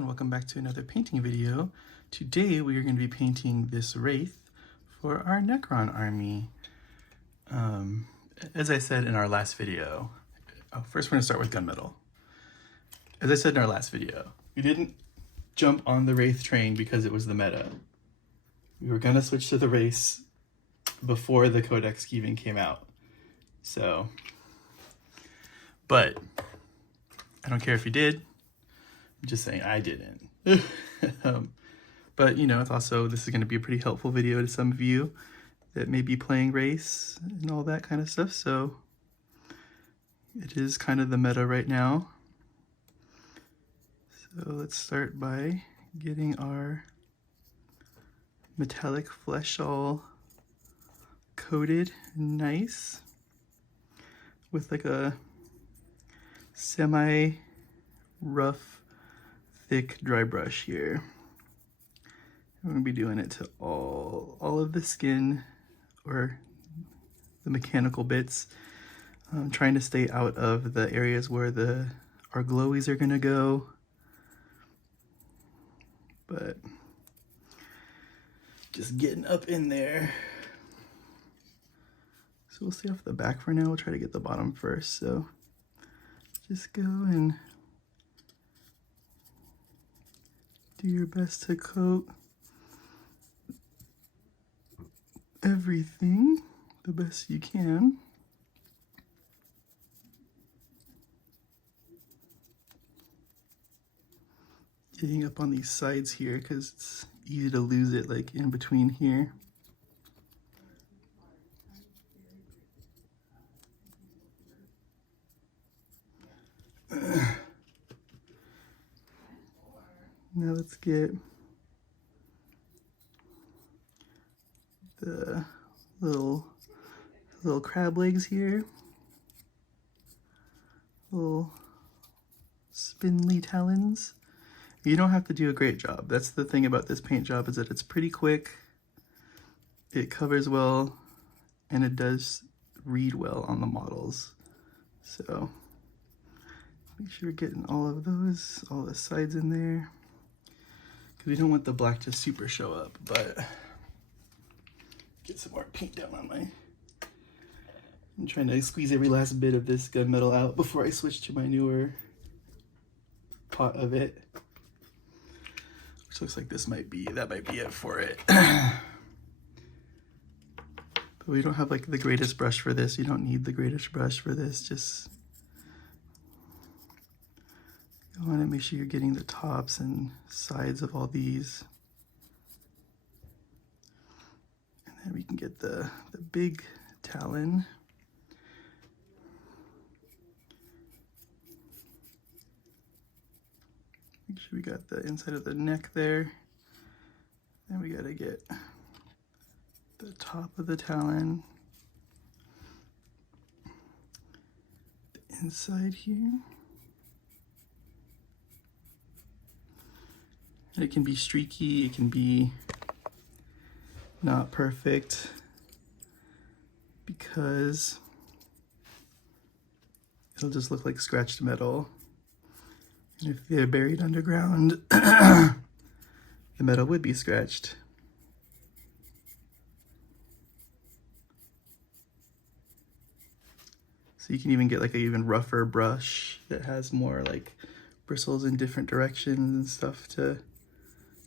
and welcome back to another painting video. Today we are going to be painting this Wraith for our Necron army. As I said in our last video, first we're going to start with gunmetal. As I said in our last video, we didn't jump on the Wraith train because it was the meta. We were going to switch to the race before the codex even came out. But I don't care if you did. I'm just saying I didn't. But you know, it's also, this is going to be a pretty helpful video to some of you that may be playing race and all that kind of stuff. So it is kind of the meta right now. So let's start by getting our metallic flesh all coated nice with like a semi rough thick dry brush here. I'm going to be doing it to all of the skin or the mechanical bits. I'm trying to stay out of the areas where our glowies are going to go. But just getting up in there. So we'll stay off the back for now. We'll try to get the bottom first. So just go and do your best to coat everything the best you can. Getting up on these sides here because it's easy to lose it like in between here. Now let's get the little crab legs here. Little spindly talons. You don't have to do a great job. That's the thing about this paint job, is that it's pretty quick. It covers well, and it does read well on the models. So make sure you're getting all of those, all the sides in there. Because we don't want the black to super show up, but get some more paint down on my... I'm trying to squeeze every last bit of this gunmetal out before I switch to my newer pot of it. Which looks like that might be it for it. But we don't have like the greatest brush for this. You don't need the greatest brush for this. Just you want to make sure you're getting the tops and sides of all these. And then we can get the big talon. Make sure we got the inside of the neck there. Then we got to get the top of the talon. The inside here. And it can be streaky, it can be not perfect because it'll just look like scratched metal. And if they're buried underground, the metal would be scratched. So you can even get like an even rougher brush that has more like bristles in different directions and stuff to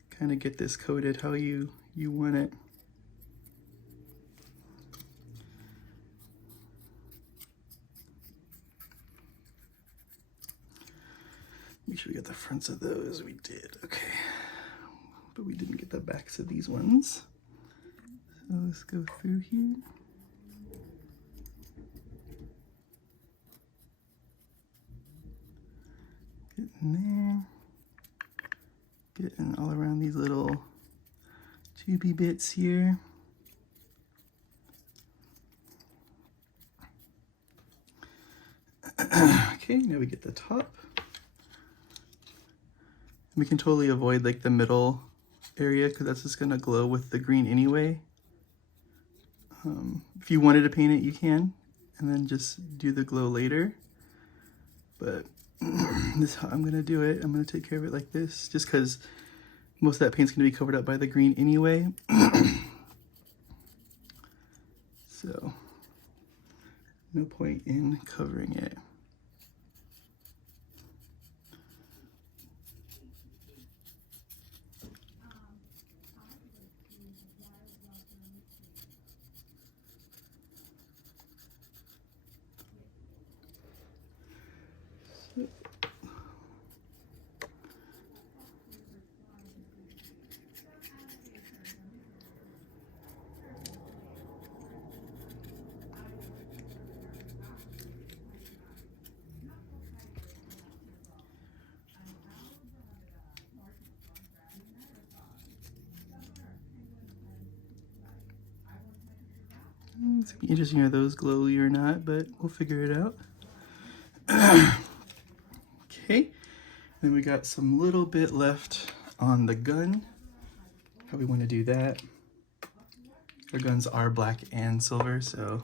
kind of get this coated how you want it. Make sure we got the fronts of those. We did, okay. But we didn't get the backs of these ones. So let's go through here. Getting there. Getting all around these little tubey bits here. Okay, now we get the top. We can totally avoid like the middle area because that's just gonna glow with the green anyway. If you wanted to paint it, you can, and then just do the glow later. But This is how I'm gonna do it. I'm gonna take care of it like this, just because most of that paint's gonna be covered up by the green anyway. So no point in covering it. It's gonna be interesting are those glowy or not, but we'll figure it out. Okay, then we got some little bit left on the gun. How we want to do that. Our guns are black and silver, so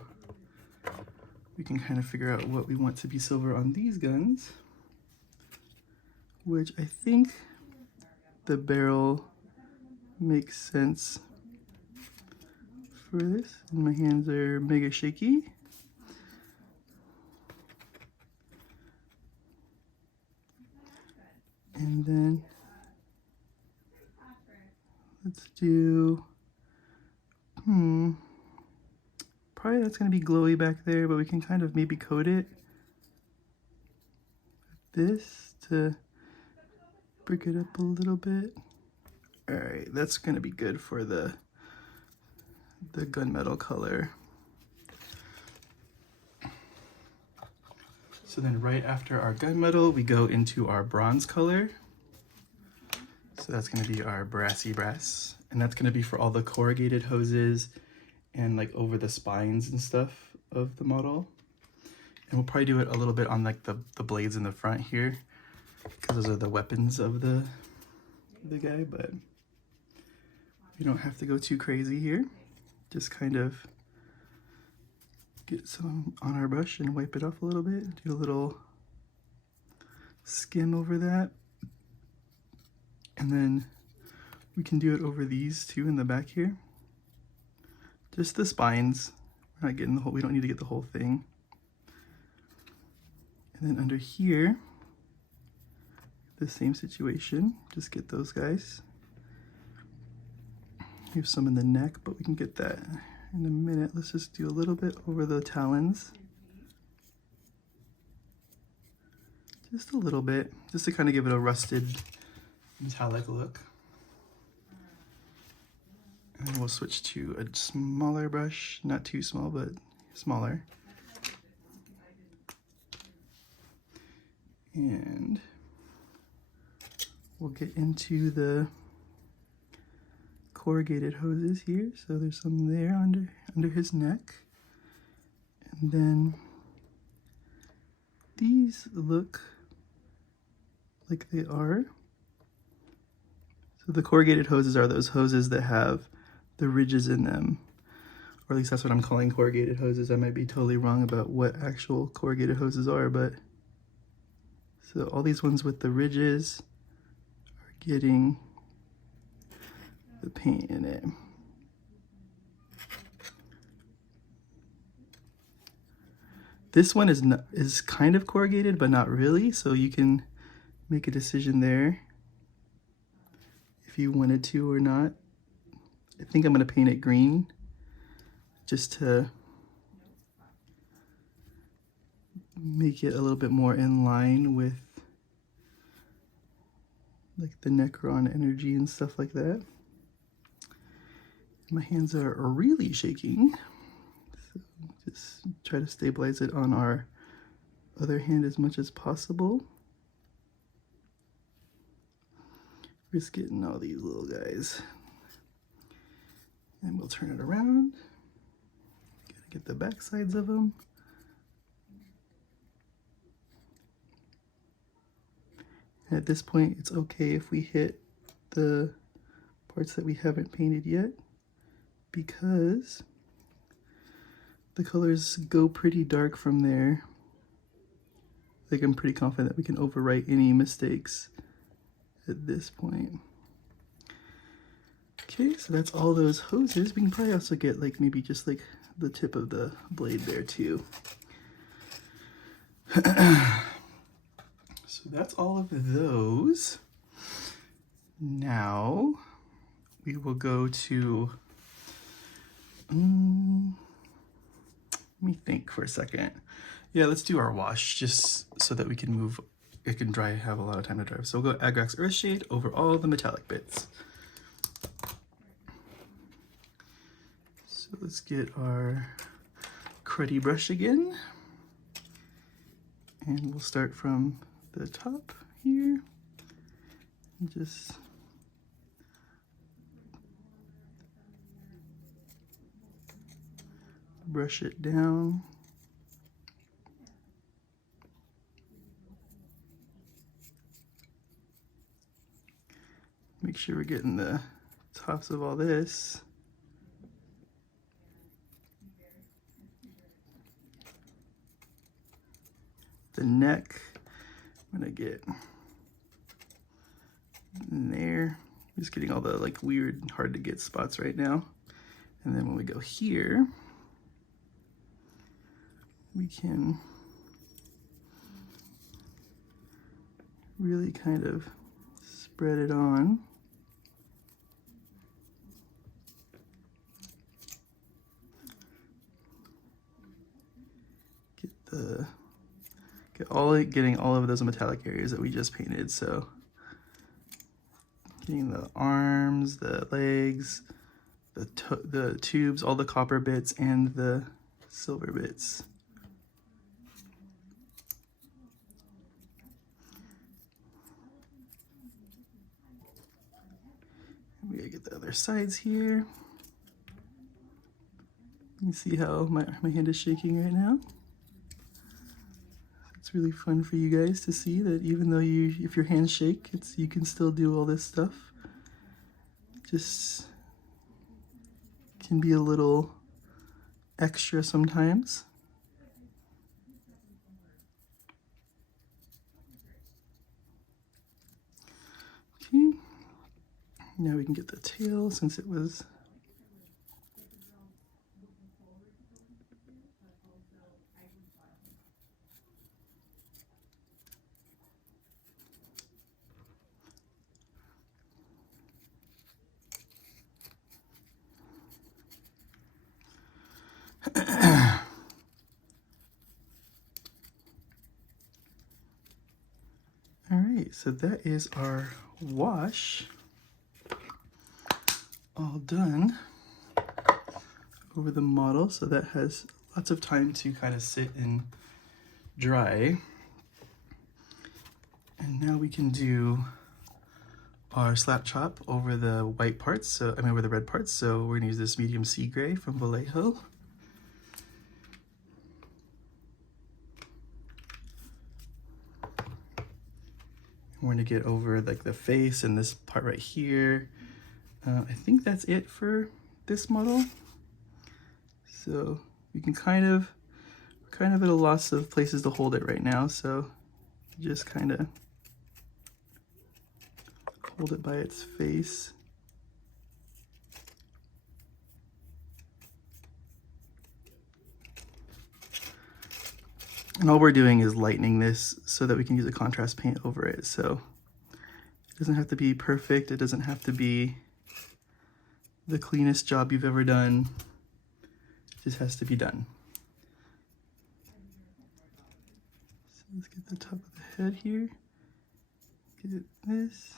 we can kind of figure out what we want to be silver on these guns, which I think the barrel makes sense for this. And my hands are mega shaky. And then let's do, probably that's gonna be glowy back there, but we can kind of maybe coat it with this to brick it up a little bit. All right, that's gonna be good for the gunmetal color. So then right after our gunmetal, we go into our bronze color. So that's gonna be our brassy brass. And that's gonna be for all the corrugated hoses and like over the spines and stuff of the model. And we'll probably do it a little bit on like the blades in the front here, because those are the weapons of the guy, but you don't have to go too crazy here. Just kind of get some on our brush and wipe it off a little bit. Do a little skim over that. And then we can do it over these two in the back here. Just the spines. We're not getting the whole, we don't need to get the whole thing. And then under here, the same situation, just get those guys. We have some in the neck, but we can get that in a minute. Let's just do a little bit over the talons. Just a little bit, just to kind of give it a rusted metallic look. And we'll switch to a smaller brush, not too small, but smaller. And we'll get into the corrugated hoses here. So there's some there under his neck. And then these look like they are. So the corrugated hoses are those hoses that have the ridges in them, or at least that's what I'm calling corrugated hoses. I might be totally wrong about what actual corrugated hoses are, but so all these ones with the ridges are getting the paint in it. This one is kind of corrugated, but not really, so you can make a decision there if you wanted to or not. I think I'm going to paint it green just to make it a little bit more in line with like the Necron energy and stuff like that. My hands are really shaking, so just try to stabilize it on our other hand as much as possible. Just getting all these little guys. And we'll turn it around. Gotta get the back sides of them. And at this point, it's okay if we hit the parts that we haven't painted yet, because the colors go pretty dark from there. Like, I'm pretty confident that we can overwrite any mistakes at this point. Okay, so that's all those hoses. We can probably also get like maybe just like the tip of the blade there too. So that's all of those. Now we will go to, let me think for a second. Yeah, let's do our wash just so that we can move, it can dry, have a lot of time to dry. So we'll go Agrax Earthshade over all the metallic bits. So let's get our cruddy brush again. And we'll start from the top here and just brush it down. Make sure we're getting the tops of all this. The neck, I'm gonna get in there. I'm just getting all the like weird, hard to get spots right now. And then when we go here, we can really kind of spread it on. Getting all of those metallic areas that we just painted. So getting the arms, the legs, the tubes, all the copper bits and the silver bits. We gotta get the other sides here. You can see how my hand is shaking right now. It's really fun for you guys to see that even though if your hands shake, you can still do all this stuff. Just can be a little extra sometimes. Okay, now we can get the tail since it was all right, so that is our wash all done over the model. So that has lots of time to kind of sit and dry. And now we can do our slap chop over the white parts. So over the red parts. So we're gonna use this medium sea gray from Vallejo. We're gonna get over like the face and this part right here. I think that's it for this model. So you can kind of at a loss of places to hold it right now. So just kind of hold it by its face. And all we're doing is lightening this so that we can use a contrast paint over it. So it doesn't have to be perfect. It doesn't have to be the cleanest job you've ever done. It just has to be done. So let's get the top of the head here. Get this.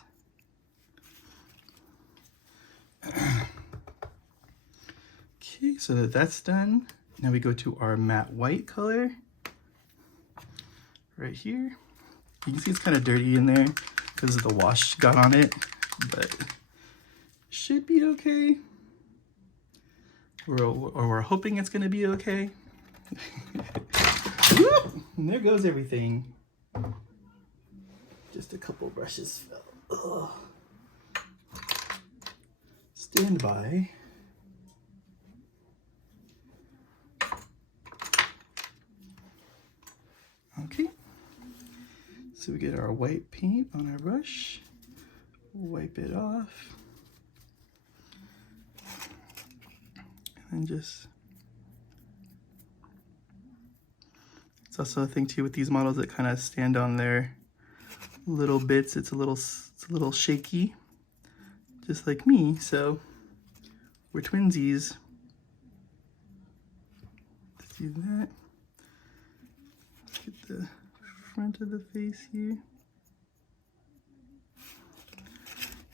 Okay, so that's done. Now we go to our matte white color. Right here. You can see it's kind of dirty in there because the wash got on it, but should be okay. Or we're hoping it's going to be okay. And there goes everything. Just a couple brushes fell. Ugh. Stand by. Okay. our white paint on our brush, wipe it off, and just, it's also a thing too with these models that kind of stand on their little bits. It's a little shaky, just like me, so we're twinsies. Let's do that. Let's get the front of the face here.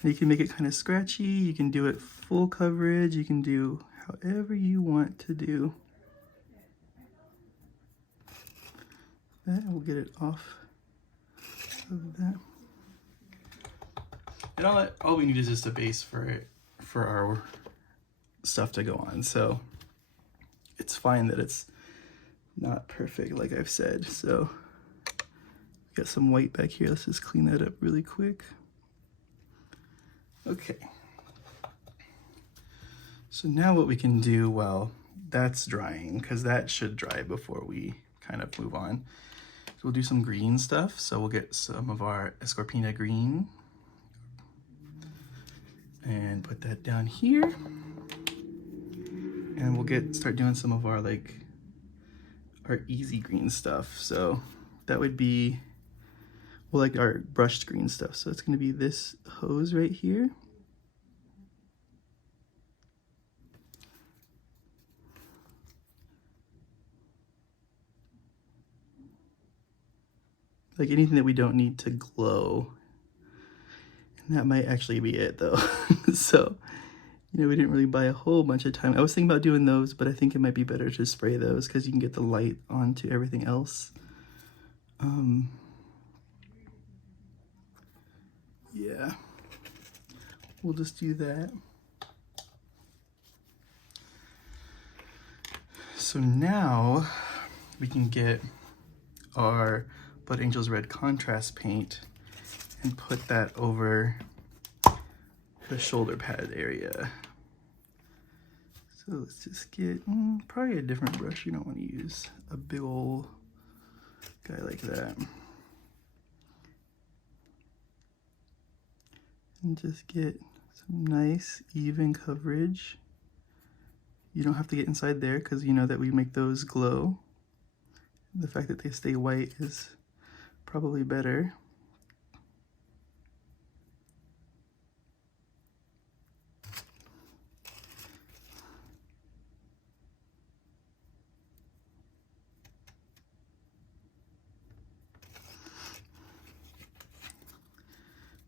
And you can make it kind of scratchy, you can do it full coverage, you can do however you want to do that. We'll get it off of that. And all we need is just a base for our stuff to go on. So it's fine that it's not perfect, like I've said. So got some white back here. Let's just clean that up really quick. Okay. So now what we can do, well, that's drying, because that should dry before we kind of move on. So we'll do some green stuff. So we'll get some of our Escorpina green and put that down here. And we'll start doing some of our our easy green stuff. So that would be, well, like our brushed green stuff. So it's gonna be this hose right here. Like anything that we don't need to glow. And that might actually be it though. So, you know, we didn't really buy a whole bunch of time. I was thinking about doing those, but I think it might be better to spray those because you can get the light onto everything else. Yeah, we'll just do that. So now we can get our Blood Angels Red contrast paint and put that over the shoulder pad area. So let's just get probably a different brush. You don't want to use a big old guy like that. And just get some nice even coverage. You don't have to get inside there because you know that we make those glow. The fact that they stay white is probably better.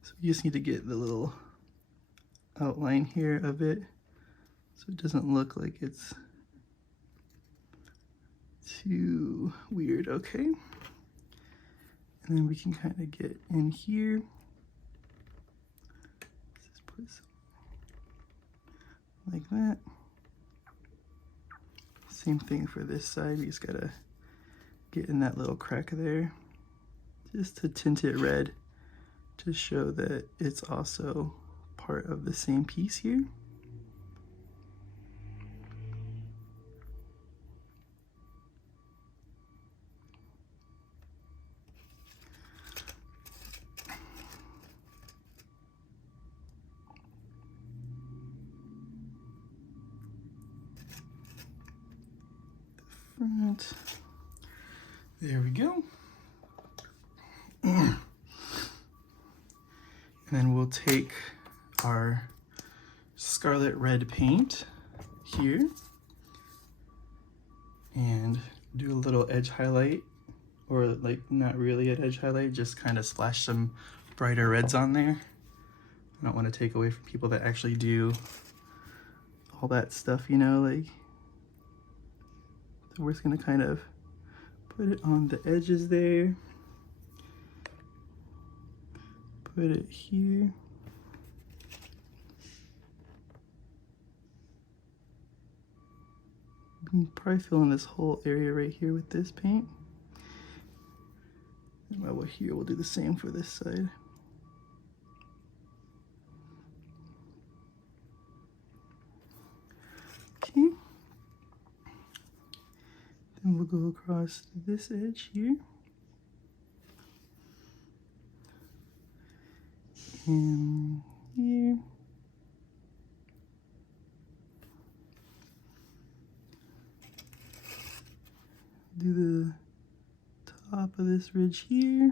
So you just need to get the little outline here of it so it doesn't look like it's too weird. Okay, and then we can kind of get in here. Let's just put some like that. Same thing for this side. We just gotta get in that little crack there just to tint it red to show that it's also part of the same piece here. Front. There we go. And then we'll take our scarlet red paint here and do a little edge highlight, or like not really an edge highlight, just kind of splash some brighter reds on there. I don't want to take away from people that actually do all that stuff, you know, like. So we're just gonna kind of put it on the edges there. Put it here. I'm probably filling this whole area right here with this paint. And while we're here, we'll do the same for this side. Okay. Then we'll go across this edge here. him here. Do the top of this ridge here.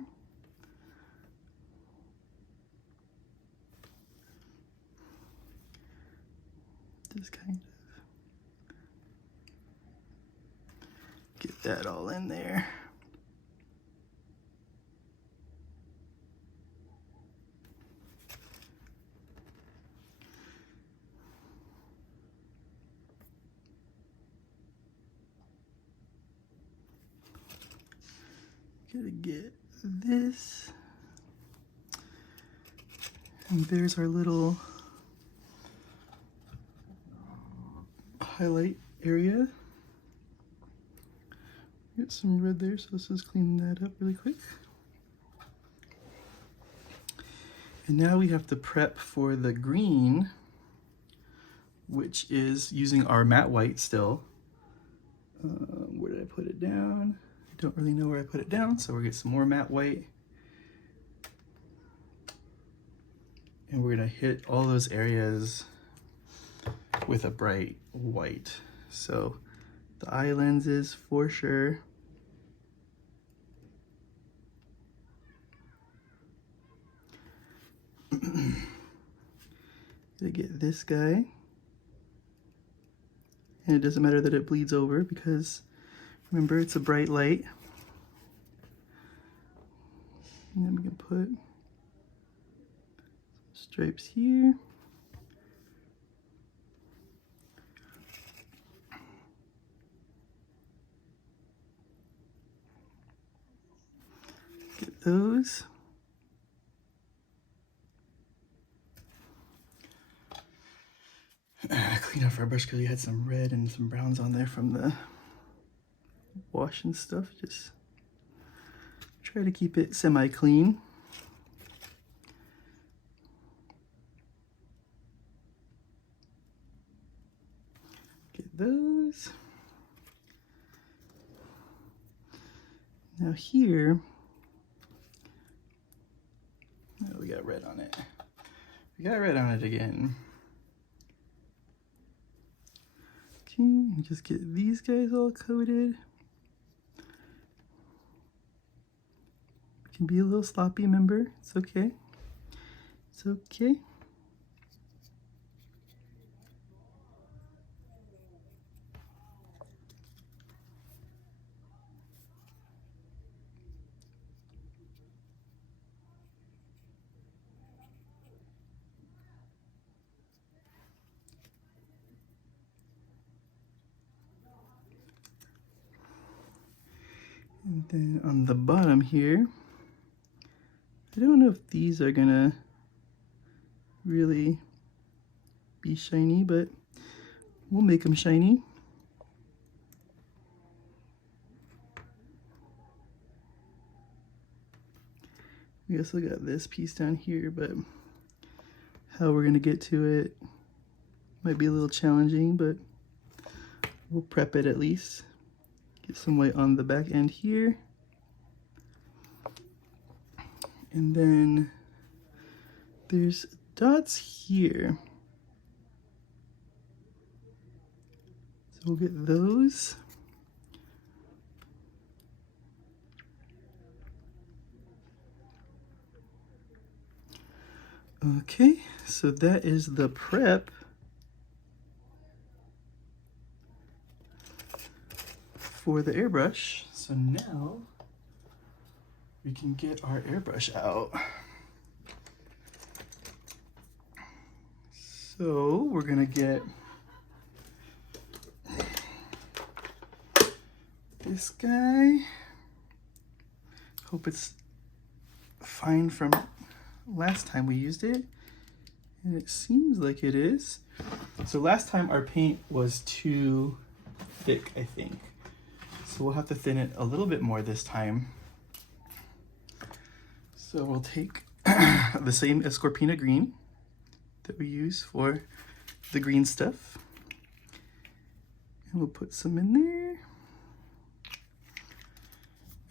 Just kind of get that all in there. Gotta get this. And there's our little highlight area. Get some red there, so let's just clean that up really quick. And now we have to prep for the green, which is using our matte white still. Where did I put it down? I don't really know where I put it down, so we're gonna get some more matte white. And we're gonna hit all those areas with a bright white. So the eye lenses for sure. Gonna get this guy. And it doesn't matter that it bleeds over because remember it's a bright light. And then we can put some stripes here. Get those. Clean off our brush because we had some red and some browns on there from the wash and stuff. Just try to keep it semi-clean. Get those. Now here, oh, we got red on it. We got red on it again. Okay, and just get these guys all coated. Can be a little sloppy, remember? It's okay. It's okay. And then on the bottom here, I don't know if these are gonna really be shiny, but we'll make them shiny. We also got this piece down here, but how we're gonna get to it might be a little challenging, but we'll prep it at least. Get some white on the back end here. And then there's dots here. So we'll get those. Okay, so that is the prep for the airbrush. So now we can get our airbrush out. So we're gonna get this guy. Hope it's fine from last time we used it. And it seems like it is. So last time our paint was too thick, I think. So we'll have to thin it a little bit more this time. So we'll take the same Escorpina green that we use for the green stuff. And we'll put some in there.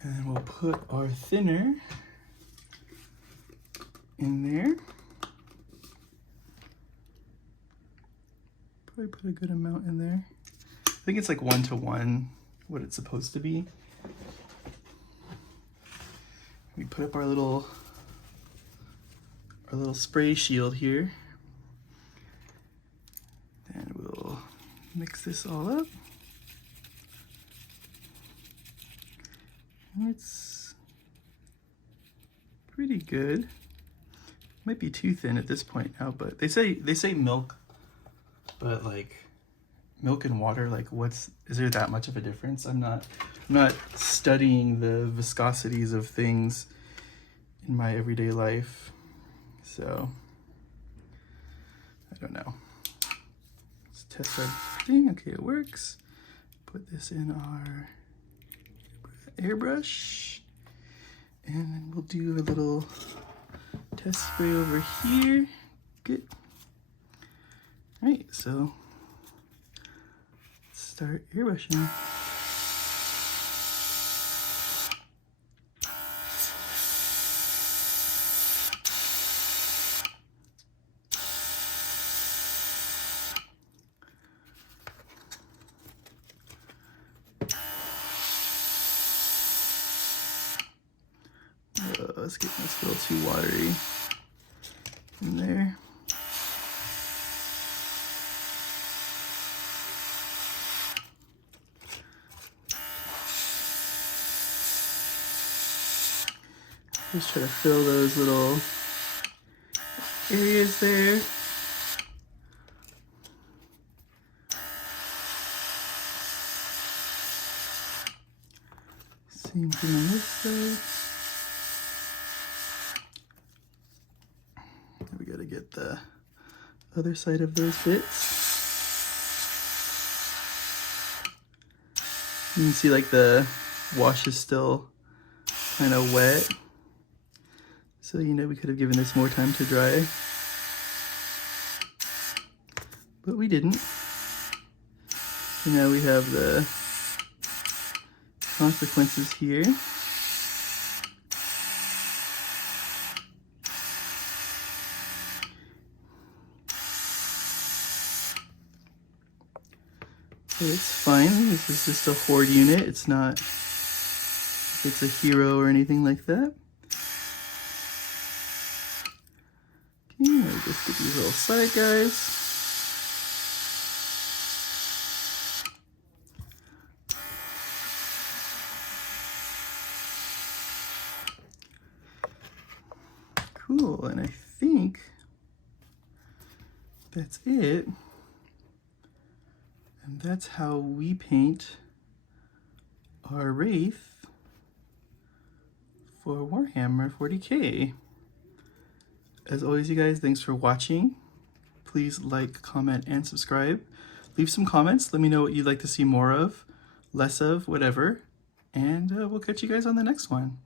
And we'll put our thinner in there. Probably put a good amount in there. I think it's like 1-to-1 what it's supposed to be. We put up our little spray shield here. And we'll mix this all up. It's pretty good. Might be too thin at this point now, but they say milk, but like milk and water, like is there that much of a difference? I'm not studying the viscosities of things in my everyday life, so I don't know. Let's test our thing. Okay, it works. Put this in our airbrush, and then we'll do a little test spray over here. Good. All right, so let's start airbrushing. Let's get this a little too watery in there. Just try to fill those little areas there. Same thing on this side. We gotta get the other side of those bits. You can see like the wash is still kind of wet. So, you know, we could have given this more time to dry, but we didn't. So now we have the consequences here. So it's fine. This is just a horde unit. It's not, it's a hero or anything like that. Okay, I'll just get these little side guys. Cool, and I think that's it. And that's how we paint our Wraith for Warhammer 40K. As always, you guys, thanks for watching. Please like, comment, and subscribe. Leave some comments. Let me know what you'd like to see more of, less of, whatever. And we'll catch you guys on the next one.